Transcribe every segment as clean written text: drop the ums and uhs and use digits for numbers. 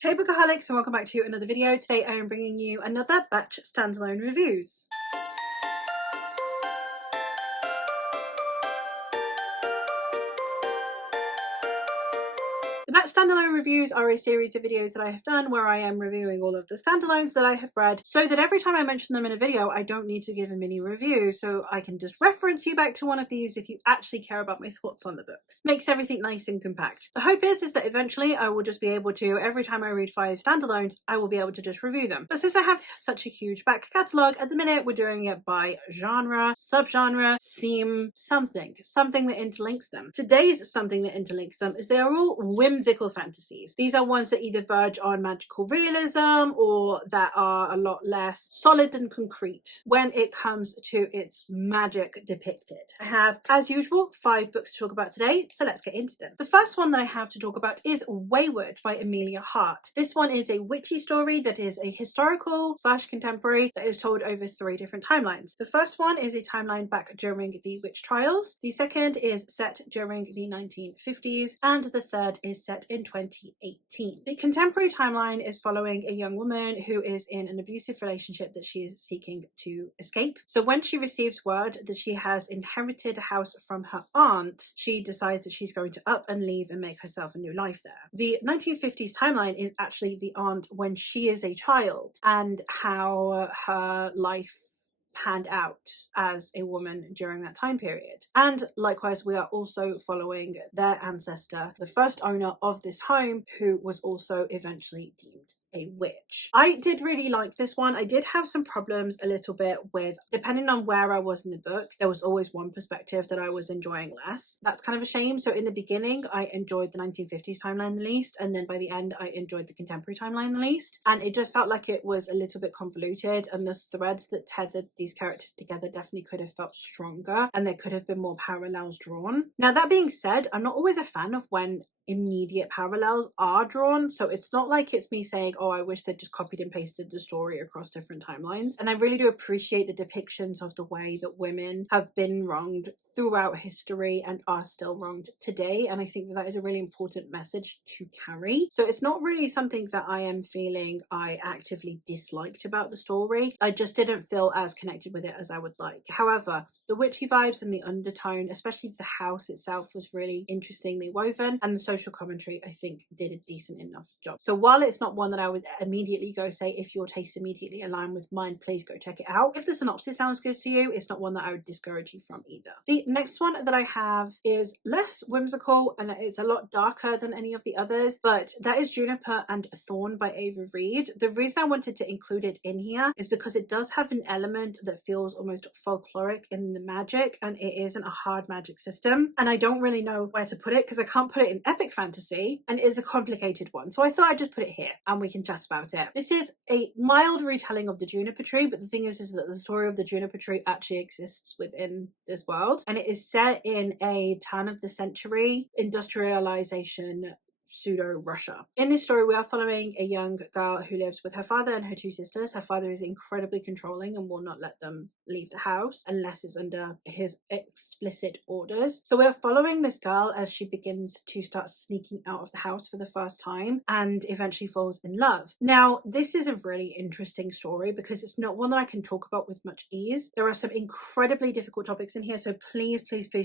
Hey Bookaholics, and welcome back to another video. Today I am bringing you another batch standalone reviews. The batch standalone reviews are a series of videos that I have done where I am reviewing all of the standalones that I have read, so that every time I mention them in a video I don't need to give a mini review, so I can just reference you back to one of these if you actually care about my thoughts on the books. Makes everything nice and compact. The hope is that eventually I will just be able to, every time I read 5 standalones, I will be able to just review them. But since I have such a huge back catalogue, at the minute we're doing it by genre, subgenre, theme, something that interlinks them. Today's something that interlinks them is they are all whimsical fantasies. These are ones that either verge on magical realism or that are a lot less solid and concrete when it comes to its magic depicted. I have, as usual, 5 books to talk about today, so let's get into them. The first one that I have to talk about is Weyward by Amelia Hart. This one is a witchy story that is a historical / contemporary that is told over 3 different timelines. The first one is a timeline back during the witch trials. The second is set during the 1950s, and the third is set in 2018. The contemporary timeline is following a young woman who is in an abusive relationship that she is seeking to escape. So when she receives word that she has inherited a house from her aunt, she decides that she's going to up and leave and make herself a new life there. The 1950s timeline is actually the aunt when she is a child and how her life panned out as a woman during that time period. And likewise, we are also following their ancestor, the first owner of this home, who was also eventually deemed a witch. I did really like this one. I did have some problems a little bit with, depending on where I was in the book, there was always one perspective that I was enjoying less. That's kind of a shame. So in the beginning, I enjoyed the 1950s timeline the least, and then by the end, I enjoyed the contemporary timeline the least. And it just felt like it was a little bit convoluted, and the threads that tethered these characters together definitely could have felt stronger, and there could have been more parallels drawn. Now, that being said, I'm not always a fan of when immediate parallels are drawn, so it's not like it's me saying, oh, I wish they'd just copied and pasted the story across different timelines. And I really do appreciate the depictions of the way that women have been wronged throughout history and are still wronged today, and I think that is a really important message to carry. So it's not really something that I am feeling I actively disliked about the story. I just didn't feel as connected with it as I would like. However, the witchy vibes and the undertone, especially the house itself, was really interestingly woven, and the social commentary, I think, did a decent enough job. So while it's not one that I would immediately go say, if your tastes immediately align with mine, please go check it out. If the synopsis sounds good to you, it's not one that I would discourage you from either. The next one that I have is less whimsical, and it's a lot darker than any of the others, but that is Juniper Thorn by Ava Reed. The reason I wanted to include it in here is because it does have an element that feels almost folkloric in the magic, and it isn't a hard magic system, and I don't really know where to put it because I can't put it in epic fantasy, and it is a complicated one, so I thought I'd just put it here and we can chat about it. This is a mild retelling of the Juniper Tree, but the thing is that the story of the Juniper Tree actually exists within this world, and it is set in a turn of the century industrialization pseudo Russia. In this story, we are following a young girl who lives with her father and her 2 sisters. Her father is incredibly controlling and will not let them leave the house unless it's under his explicit orders. So we're following this girl as she begins to start sneaking out of the house for the first time and eventually falls in love. Now, this is a really interesting story because it's not one that I can talk about with much ease. There are some incredibly difficult topics in here, so please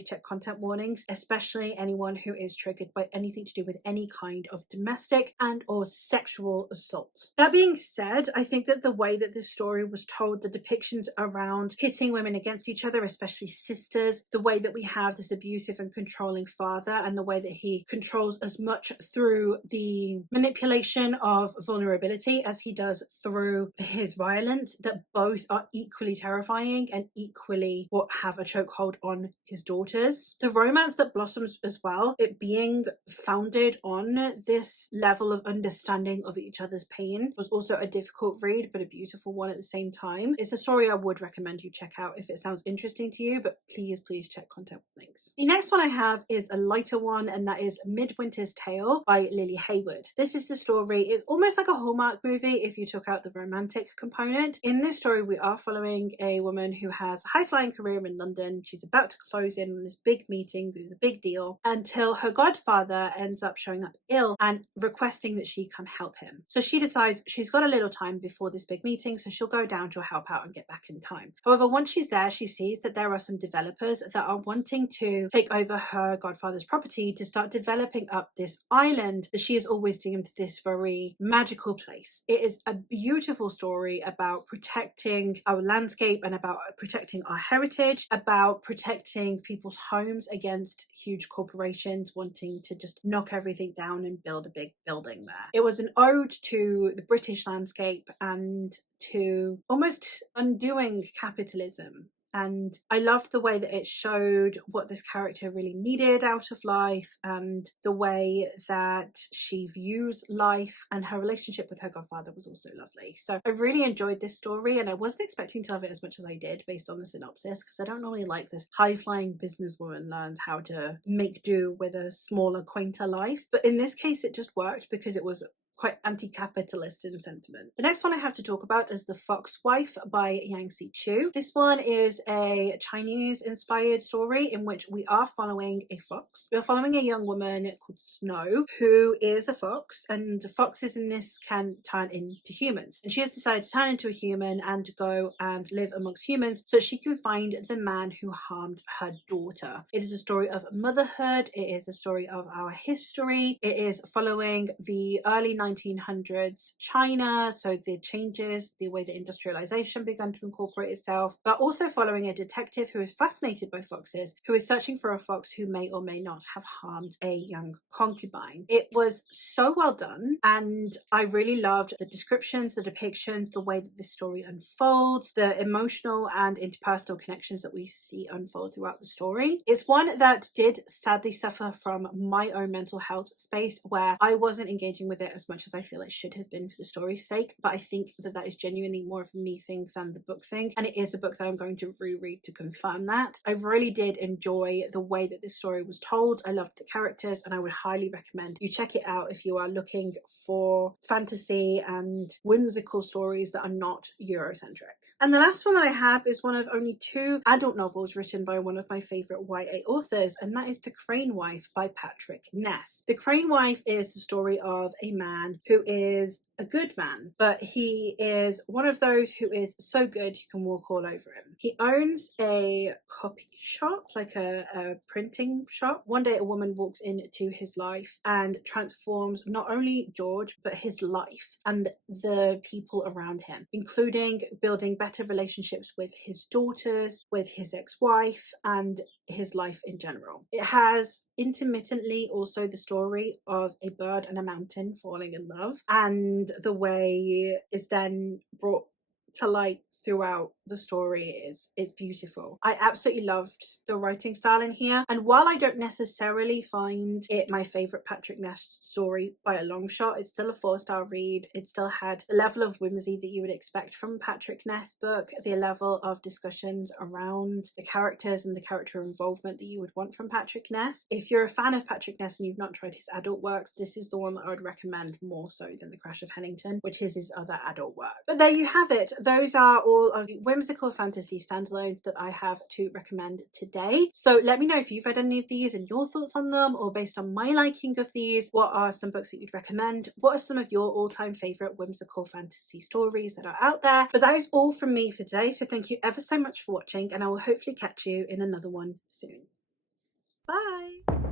check content warnings, especially anyone who is triggered by anything to do with any kind of domestic and or sexual assault. That being said, I think that the way that this story was told, the depictions around pitting women against each other, especially sisters, the way that we have this abusive and controlling father, and the way that he controls as much through the manipulation of vulnerability as he does through his violence, that both are equally terrifying and equally what have a chokehold on his daughters. The romance that blossoms as well, it being founded on this level of understanding of each other's pain, was also a difficult read but a beautiful one at the same time. It's a story I would recommend you check out if it sounds interesting to you, but please check content links. The next one I have is a lighter one, and that is Midwinter's Tale by Lily Hayward. This is the story, it's almost like a Hallmark movie if you took out the romantic component. In this story, we are following a woman who has a high-flying career in London. She's about to close in on this big meeting, this is a big deal, until her godfather ends up showing up ill and requesting that she come help him. So she decides she's got a little time before this big meeting, so she'll go down to help out and get back in time. However, once she's there, she sees that there are some developers that are wanting to take over her godfather's property to start developing up this island that she has always deemed this very magical place. It is a beautiful story about protecting our landscape and about protecting our heritage, about protecting people's homes against huge corporations wanting to just knock everything down and build a big building there. It was an ode to the British landscape and to almost undoing capitalism. And I loved the way that it showed what this character really needed out of life and the way that she views life, and her relationship with her godfather was also lovely. So I really enjoyed this story, and I wasn't expecting to love it as much as I did based on the synopsis, because I don't normally like this high-flying businesswoman learns how to make do with a smaller, quainter life. But in this case, it just worked because it was quite anti-capitalist in sentiment. The next one I have to talk about is The Fox Wife by Yang Chu. This one is a Chinese-inspired story in which we are following a fox. We are following a young woman called Snow, who is a fox, and foxes in this can turn into humans. And she has decided to turn into a human and go and live amongst humans so she can find the man who harmed her daughter. It is a story of motherhood. It is a story of our history. It is following the early 1900s China, so the changes, the way that industrialization began to incorporate itself, but also following a detective who is fascinated by foxes, who is searching for a fox who may or may not have harmed a young concubine. It was so well done, and I really loved the descriptions, the depictions, the way that this story unfolds, the emotional and interpersonal connections that we see unfold throughout the story. It's one that did sadly suffer from my own mental health space, where I wasn't engaging with it as much as I feel it should have been for the story's sake, but I think that that is genuinely more of a me thing than the book thing, and it is a book that I'm going to reread to confirm that. I really did enjoy the way that this story was told. I loved the characters, and I would highly recommend you check it out if you are looking for fantasy and whimsical stories that are not Eurocentric. And the last one that I have is one of only 2 adult novels written by one of my favourite YA authors, and that is The Crane Wife by Patrick Ness. The Crane Wife is the story of a man who is a good man, but he is one of those who is so good you can walk all over him. He owns a copy shop, like a printing shop. One day a woman walks into his life and transforms not only George, but his life and the people around him, including building better relationships with his daughters, with his ex-wife, and his life in general. It has intermittently also the story of a bird and a mountain falling in love, and the way is then brought to light throughout the story is beautiful. I absolutely loved the writing style in here, and while I don't necessarily find it my favourite Patrick Ness story by a long shot, it's still a 4-star read. It still had the level of whimsy that you would expect from a Patrick Ness book, the level of discussions around the characters and the character involvement that you would want from Patrick Ness. If you're a fan of Patrick Ness and you've not tried his adult works, this is the one that I would recommend more so than The Crash of Hennington, which is his other adult work. But there you have it. Those are all of the whimsical fantasy standalones that I have to recommend today. So let me know if you've read any of these and your thoughts on them, or based on my liking of these, what are some books that you'd recommend? What are some of your all-time favourite whimsical fantasy stories that are out there? But that is all from me for today, so thank you ever so much for watching, and I will hopefully catch you in another one soon. Bye!